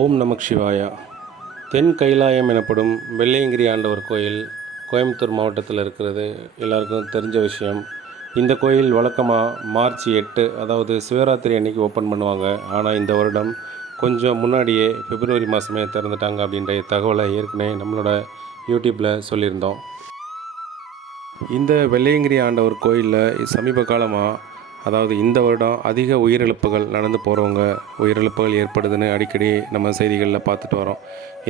ஓம் நமக் சிவாயா தென் கைலாயம் எனப்படும் வெள்ளையங்கிரி ஆண்டவர் கோயில் கோயம்புத்தூர் மாவட்டத்தில் இருக்கிறது. எல்லாருக்கும் தெரிஞ்ச விஷயம் இந்த கோயில் வழக்கமாக மார்ச் எட்டு அதாவது சிவராத்திரி அன்னைக்கு ஓப்பன் பண்ணுவாங்க. ஆனால் இந்த வருடம் கொஞ்சம் முன்னாடியே பிப்ரவரி மாதமே திறந்துட்டாங்க அப்படின்ற தகவலை ஏற்கனவே நம்மளோட யூடியூப்பில் சொல்லியிருந்தோம். இந்த வெள்ளையங்கிரி ஆண்டவர் கோயிலில் சமீப காலமாக அதாவது இந்த வருடம் அதிக உயிரிழப்புகள் நடந்து போகிறவங்க உயிரிழப்புகள் ஏற்படுதுன்னு அடிக்கடி நம்ம செய்திகளில் பார்த்துட்டு வரோம்.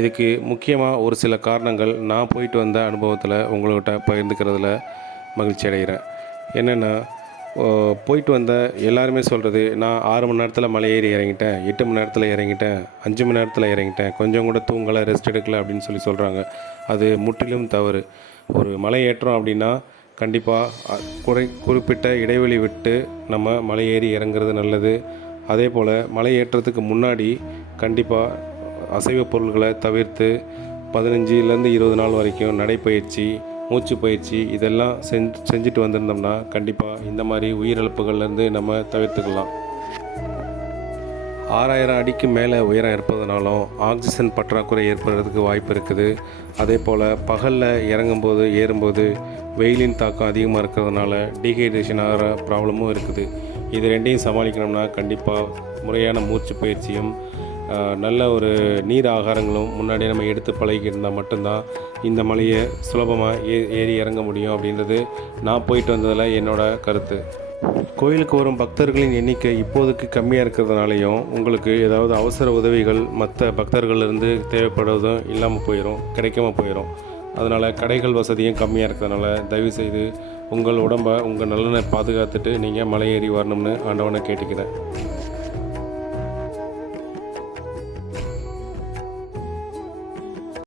இதுக்கு முக்கியமாக ஒரு சில காரணங்கள் நான் போயிட்டு வந்த அனுபவத்தில் உங்கள்கிட்ட பகிர்ந்துக்கிறதுல மகிழ்ச்சி அடைகிறேன். என்னென்னா போயிட்டு வந்த எல்லாருமே சொல்கிறது நான் ஆறு மணி நேரத்தில் மலை ஏறி இறங்கிட்டேன் எட்டு மணி நேரத்தில் இறங்கிட்டேன் அஞ்சு மணி நேரத்தில் இறங்கிட்டேன் கொஞ்சம் கூட தூங்கலை ரெஸ்ட் எடுக்கலை அப்படின்னு சொல்லி சொல்கிறாங்க அது முற்றிலும் தவறு. ஒரு மலை ஏற்றம் அப்படின்னா கண்டிப்பாக குறை குறிப்பிட்ட இடைவெளி விட்டு நம்ம மலை ஏறி இறங்குறது நல்லது. அதே போல் மலை ஏற்றத்துக்கு முன்னாடி கண்டிப்பாக அசைவ பொருள்களை தவிர்த்து பதினஞ்சுலேருந்து இருபது நாள் வரைக்கும் நடைப்பயிற்சி மூச்சு பயிற்சி இதெல்லாம் செஞ்சு செஞ்சுட்டு வந்திருந்தோம்னா கண்டிப்பாக இந்த மாதிரி உயிரிழப்புகள்லேருந்து நம்ம தவிர்த்துக்கலாம். ஆறாயிரம் அடிக்கு மேலே உயரம் இருப்பதனாலும் ஆக்சிஜன் பற்றாக்குறை ஏற்படுறதுக்கு வாய்ப்பு இருக்குது. அதே போல் பகலில் இறங்கும்போது ஏறும்போது வெயிலின் தாக்கம் அதிகமாக இருக்கிறதுனால டீஹைட்ரேஷன் ஆகிற ப்ராப்ளமும் இருக்குது. இது ரெண்டையும் சமாளிக்கணும்னா கண்டிப்பாக முறையான மூச்சு பயிற்சியும் நல்ல ஒரு நீர் ஆகாரங்களும் முன்னாடி நம்ம எடுத்து பழகி இருந்தால் மட்டும்தான் இந்த மலையை சுலபமாக ஏ ஏறி இறங்க முடியும் அப்படின்றது நான் போயிட்டு வந்ததில் என்னோடய கருத்து. கோயிலுக்கு வரும் பக்தர்களின் எண்ணிக்கை இப்போதைக்கு கம்மியாக இருக்கிறதுனாலையும் உங்களுக்கு ஏதாவது அவசர உதவிகள் மற்ற பக்தர்கள்லேருந்து தேவைப்படுவதும் இல்லாமல் போயிடும் கிடைக்காம போயிடும் அதனால் கடைகள் வசதியும் கம்மியாக இருக்கிறதுனால தயவுசெய்து உங்கள் உடம்பை உங்கள் நலனை பாதுகாத்துட்டு நீங்கள் மலை ஏறி வரணும்னு ஆண்டவனை கேட்டுக்கிறேன்.